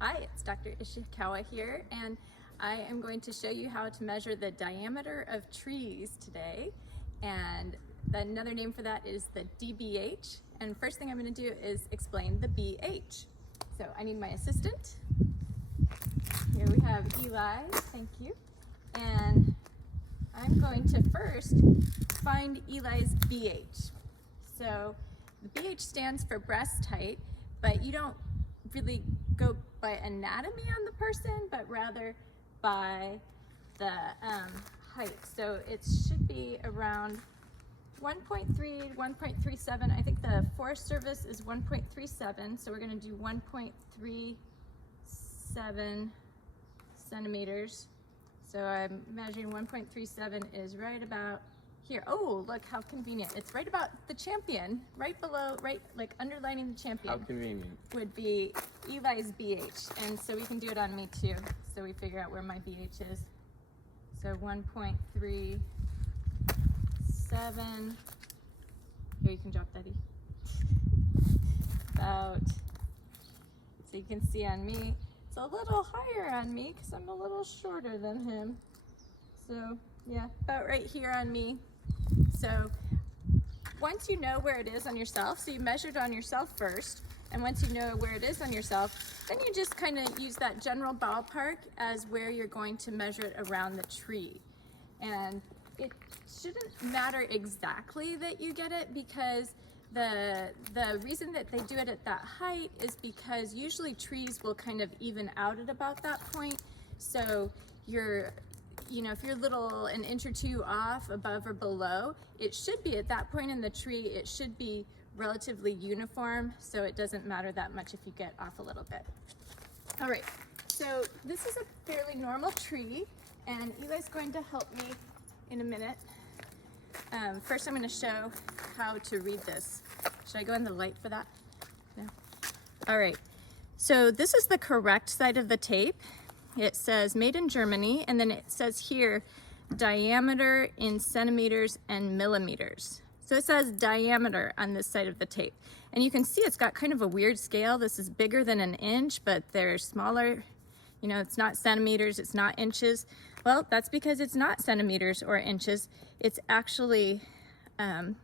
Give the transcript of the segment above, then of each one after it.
Hi, it's Dr. Ishikawa here, and I am going to show you how to measure the diameter of trees today. And another name for that is the DBH. And first thing I'm going to do is explain the BH. So I need my assistant. Here we have Eli, thank you. And I'm going to first find Eli's BH. So the BH stands for breast height, but you don't really go by anatomy on the person, but rather by the height. So it should be around 1.3, 1.37. I think the Forest Service is 1.37, so we're going to do 1.37 centimeters. So I'm measuring 1.37 is right about here. Oh, look how convenient. It's right about the champion, right below, right, like underlining the champion. How convenient. Would be Eli's BH. And so we can do it on me too. So we figure out where my BH is. So 1.37. Here, you can drop Daddy. About, so you can see on me, it's a little higher on me because I'm a little shorter than him. So yeah, about right here on me. So once you know where it is on yourself, so you measured on yourself first, and once you know where it is on yourself, then you just kind of use that general ballpark as where you're going to measure it around the tree. And it shouldn't matter exactly that you get it, because the reason that they do it at that height is because usually trees will kind of even out at about that point. So if you're little an inch or two off above or below, it should be at that point in the tree, it should be relatively uniform, so it doesn't matter that much if you get off a little bit. All right, so this is a fairly normal tree, and Eli's going to help me in a minute. First I'm going to show how to read this. Should I go in the light for that? No? All right, so this is the correct side of the tape. It says made in Germany, and then it says here diameter in centimeters and millimeters. So it says diameter on this side of the tape. And you can see it's got kind of a weird scale. This is bigger than an inch, but they're smaller. You know, it's not centimeters, it's not inches. Well, that's because it's not centimeters or inches. It's actually the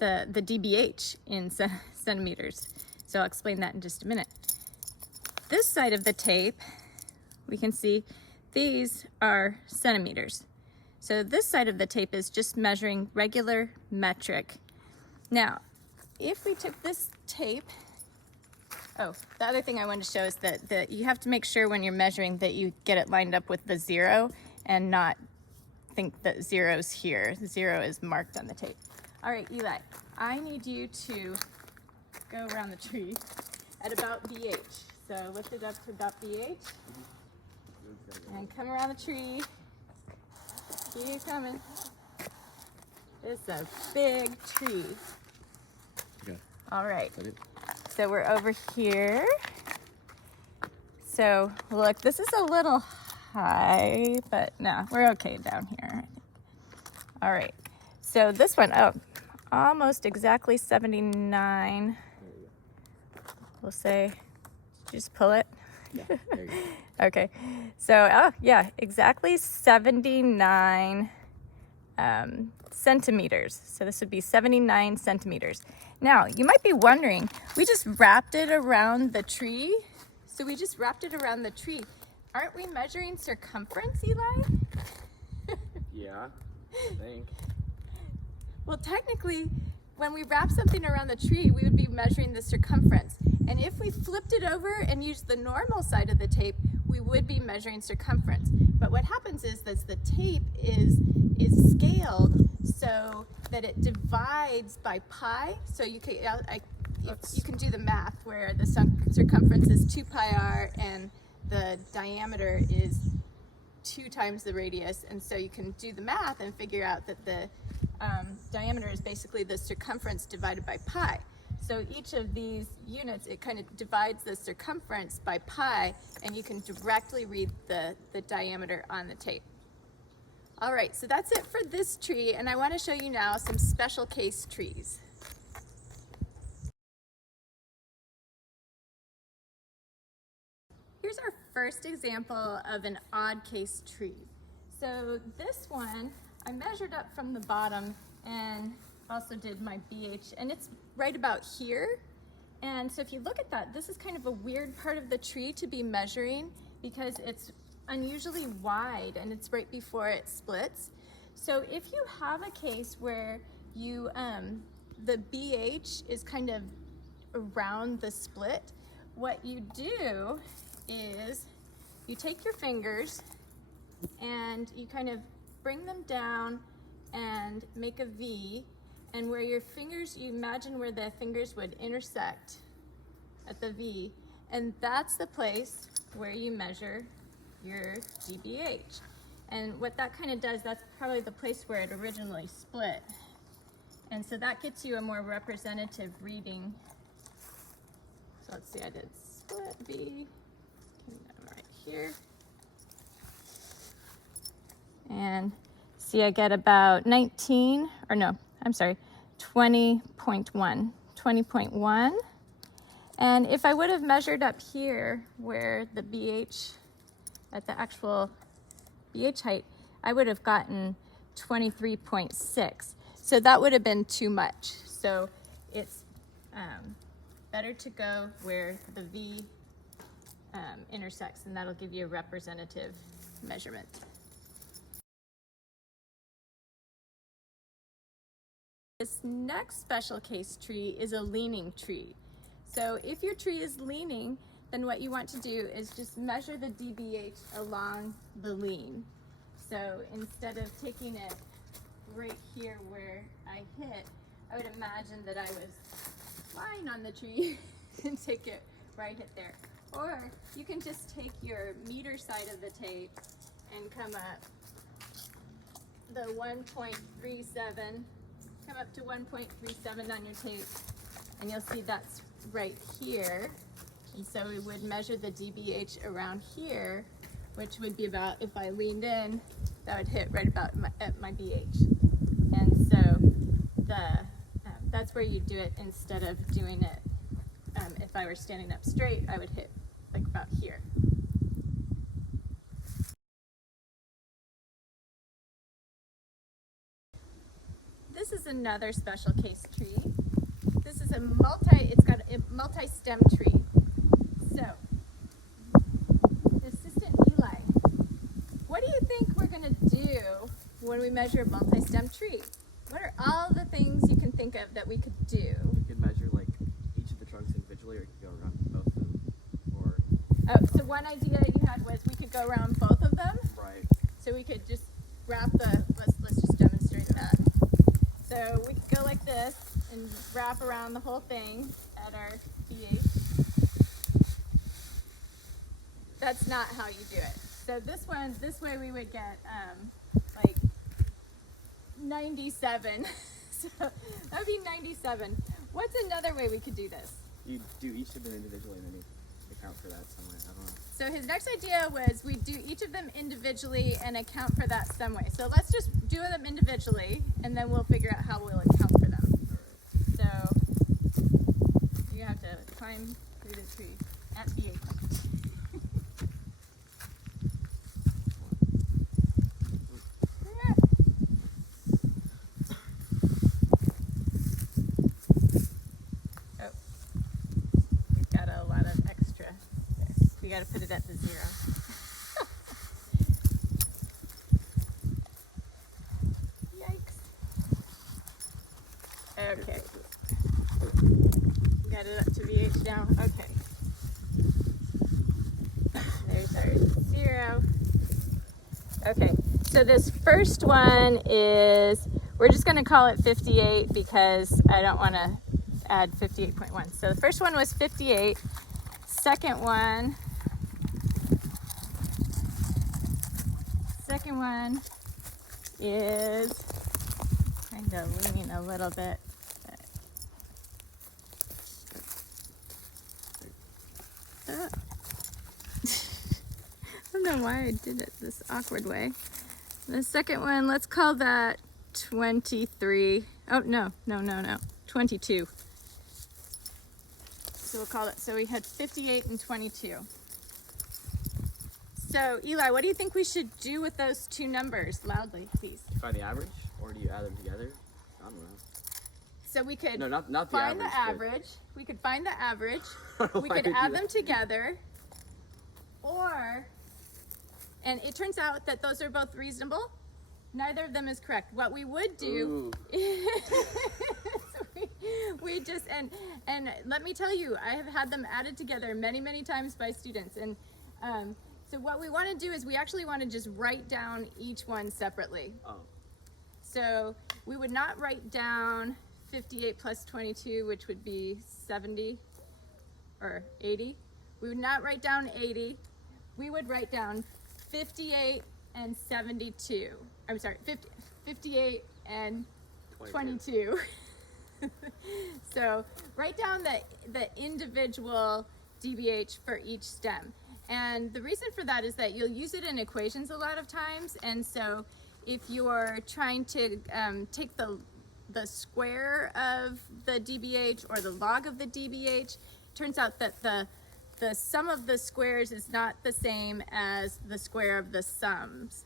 DBH in centimeters. So I'll explain that in just a minute. This side of the tape, we can see these are centimeters. So this side of the tape is just measuring regular metric. Now, if we took this tape, the other thing I wanted to show is that you have to make sure when you're measuring that you get it lined up with the zero and not think that zero's here. The zero is marked on the tape. All right, Eli, I need you to go around the tree at about BH. So lift it up to about BH. And come around the tree. Keep coming. It's a big tree. Okay. All right. So we're over here. So look, this is a little high, but no, we're okay down here. All right. So this one, almost exactly 79. We'll say, just pull it. Yeah, there you go. Okay, so exactly 79 centimeters. So this would be 79 centimeters. Now, you might be wondering, we just wrapped it around the tree. So we just wrapped it around the tree. Aren't we measuring circumference, Eli? Yeah, I think. Well, technically, when we wrap something around the tree, we would be measuring the circumference. And if we flipped it over and used the normal side of the tape, we would be measuring circumference. But what happens is that the tape is scaled so that it divides by pi. So you can you can do the math where the circumference is 2 pi r and the diameter is 2 times the radius. And so you can do the math and figure out that the diameter is basically the circumference divided by pi. So each of these units, it kind of divides the circumference by pi, and you can directly read the diameter on the tape. All right, so that's it for this tree, and I want to show you now some special case trees. here's our first example of an odd case tree. So this one, I measured up from the bottom and also did my BH, and it's right about here. And so if you look at that, this is kind of a weird part of the tree to be measuring because it's unusually wide and it's right before it splits. So if you have a case where you, the BH is kind of around the split, what you do is you take your fingers and you kind of bring them down and make a V, and where your fingers, you imagine where the fingers would intersect at the V, and that's the place where you measure your DBH. And what that kind of does, that's probably the place where it originally split. And so that gets you a more representative reading. So let's see, I did split V, right here. And see, I get about 20.1, 20.1. And if I would have measured up here where the BH, at the actual BH height, I would have gotten 23.6. So that would have been too much. So it's better to go where the V intersects, and that'll give you a representative measurement. This next special case tree is a leaning tree. So if your tree is leaning, then what you want to do is just measure the DBH along the lean. So instead of taking it right here where I hit, I would imagine that I was lying on the tree and take it right hit there. Or you can just take your meter side of the tape and come up the 1.37, come up to 1.37 on your tape, and you'll see that's right here. And so we would measure the DBH around here, which would be about, if I leaned in, that would hit right about at my BH. And so that's where you do it instead of doing it. If I were standing up straight, I would hit like about here. This is another special case tree. This is it's got a multi-stem tree. So, Assistant Eli, what do you think we're gonna do when we measure a multi-stem tree? What are all the things you can think of that we could do? We could measure like each of the trunks individually, or we could go around both of them. Or so one idea you had was we could go around both of them. right. So we could just wrap let's just demonstrate that. So we could go like this and wrap around the whole thing at our BH. That's not how you do it. So this way we would get like 97. So that would be 97. What's another way we could do this? You do each of them individually and then you account for that some way. I don't know. So his next idea was we do each of them individually and account for that some way. So let's just do them individually and then we'll figure out how we'll account for them. So you have to climb through the tree at BH. We got to put it at the 0. Yikes. Okay. Got it up to VH now. Okay. There's our 0. Okay. So this first one is, we're just going to call it 58 because I don't want to add 58.1. So the first one was 58. Second one is kind of leaning a little bit. I don't know why I did it this awkward way. The second one, let's call that 23. Oh, no, 22. So we'll call it, so we had 58 and 22. So Eli, what do you think we should do with those two numbers? Loudly, please. Find the average, or do you add them together? I don't know. So we could No, not the find average. the average. We could find the average. We Why could would add you- them together. Or, and it turns out that those are both reasonable. Neither of them is correct. What we would do we just, and let me tell you, I have had them added together many times by students. And so what we want to do is we actually want to just write down each one separately. Oh. So we would not write down 58 plus 22, which would be 70 or 80. We would not write down 80. We would write down 58 and 72. I'm sorry, 58 and 22. So write down the individual DBH for each stem. And the reason for that is that you'll use it in equations a lot of times. And so if you're trying to take the square of the DBH or the log of the DBH, it turns out that the sum of the squares is not the same as the square of the sums.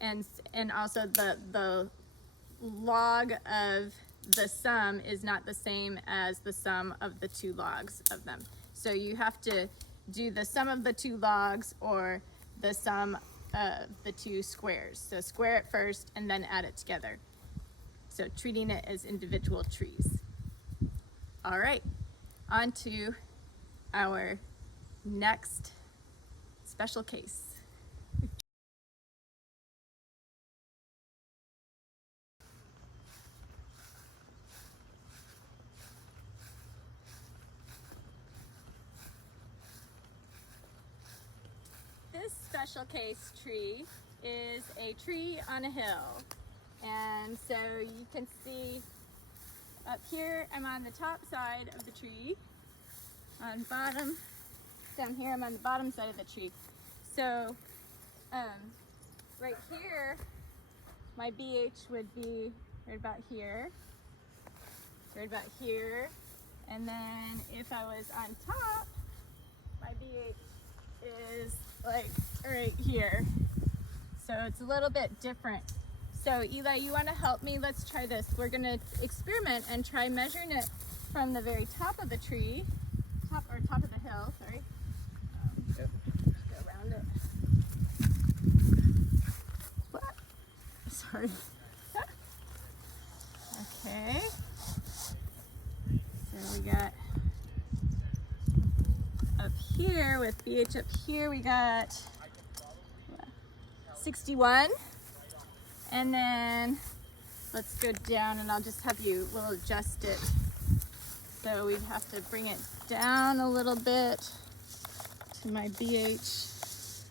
And also the log of the sum is not the same as the sum of the two logs of them. So you have to do the sum of the two logs or the sum of the two squares. So square it first and then add it together. So treating it as individual trees. All right, on to our next special case. This special case tree is a tree on a hill. And so you can see up here, I'm on the top side of the tree. On bottom, down here, I'm on the bottom side of the tree. So right here, my BH would be right about here, right about here. And then if I was on top, my BH is like right here. So it's a little bit different. So Eli, you want to help me? Let's try this. We're going to experiment and try measuring it from the very top of the tree, top of the hill, sorry. Yep. Just go around it. What? Sorry. Okay. So we got up here with BH up here, we got 61. And then let's go down and I'll just have you, we'll adjust it. So we have to bring it down a little bit to my BH.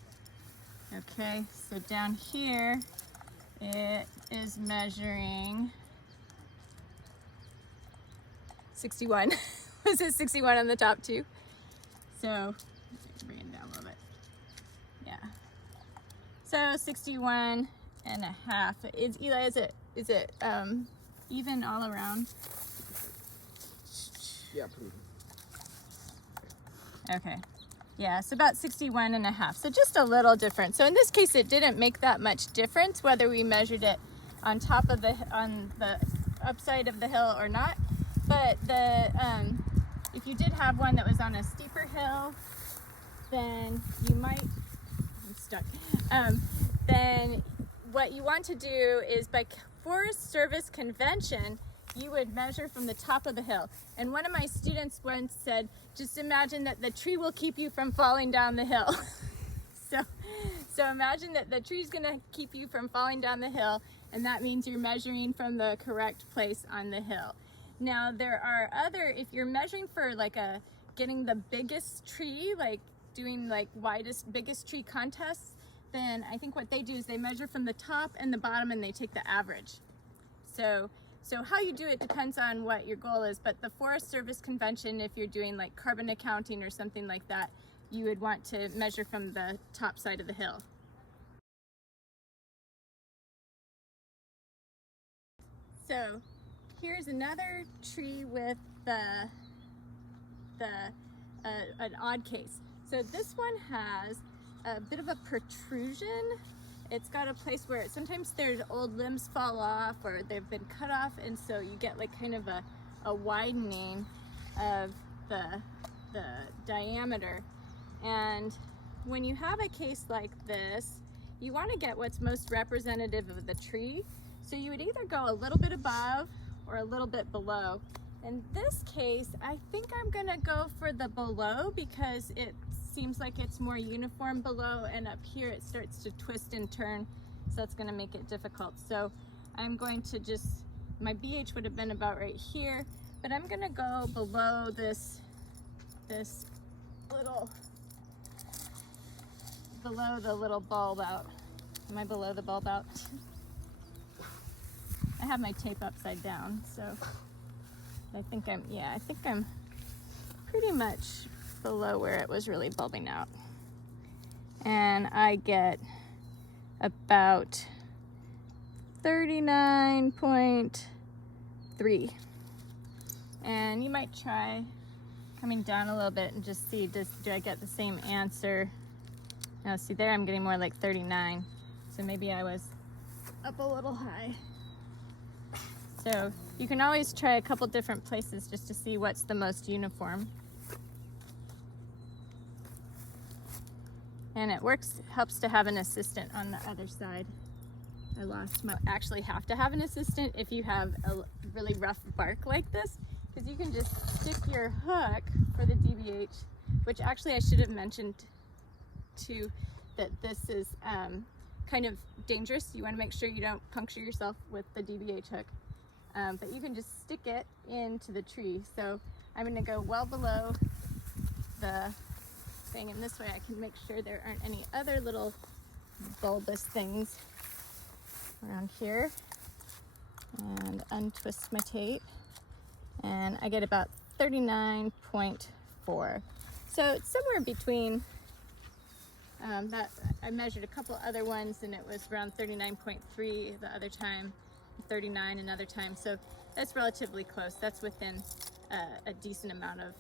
Okay, so down here it is measuring 61. Was it 61 on the top too? So bring it down a little bit. Yeah. So 61 and a half. Eli, is it even all around? Yeah, pretty. Okay. Yeah, so about 61 and a half. So just a little different. So in this case, it didn't make that much difference whether we measured it on the upside of the hill or not. But if you did have one that was on a steeper hill, then you might, I'm stuck. Then what you want to do is, by Forest Service convention, you would measure from the top of the hill. And one of my students once said, just imagine that the tree will keep you from falling down the hill. So imagine that the tree's gonna keep you from falling down the hill, and that means you're measuring from the correct place on the hill. Now there are other, if you're measuring for getting the biggest tree, like doing biggest tree contests, then I think what they do is they measure from the top and the bottom and they take the average. So how you do it depends on what your goal is, but the Forest Service convention, if you're doing like carbon accounting or something like that, you would want to measure from the top side of the hill. So here's another tree with an odd case. So this one has a bit of a protrusion. It's got a place where sometimes there's old limbs fall off or they've been cut off, and so you get like kind of a widening of the diameter. And when you have a case like this, you want to get what's most representative of the tree. So you would either go a little bit above or a little bit below. In this case, I think I'm gonna go for the below because it seems like it's more uniform below, and up here it starts to twist and turn, so that's gonna make it difficult. So I'm going to just, my BH would have been about right here, but I'm gonna go below this little, below the little bulb out. Am I below the bulb out? I have my tape upside down, so I think I'm pretty much below where it was really bulbing out. And I get about 39.3. And you might try coming down a little bit and just see, do I get the same answer? Now see there, I'm getting more like 39. So maybe I was up a little high. So you can always try a couple different places just to see what's the most uniform. And it helps to have an assistant on the other side. Actually have to have an assistant if you have a really rough bark like this, because you can just stick your hook for the DBH, which actually I should have mentioned too, that this is kind of dangerous. You want to make sure you don't puncture yourself with the DBH hook. But you can just stick it into the tree. So I'm going to go well below the thing, and this way I can make sure there aren't any other little bulbous things around here. And untwist my tape, and I get about 39.4. So it's somewhere between that. I measured a couple other ones and it was around 39.3 the other time, 39 another time, so that's relatively close. That's within a decent amount of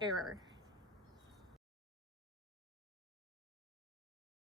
error.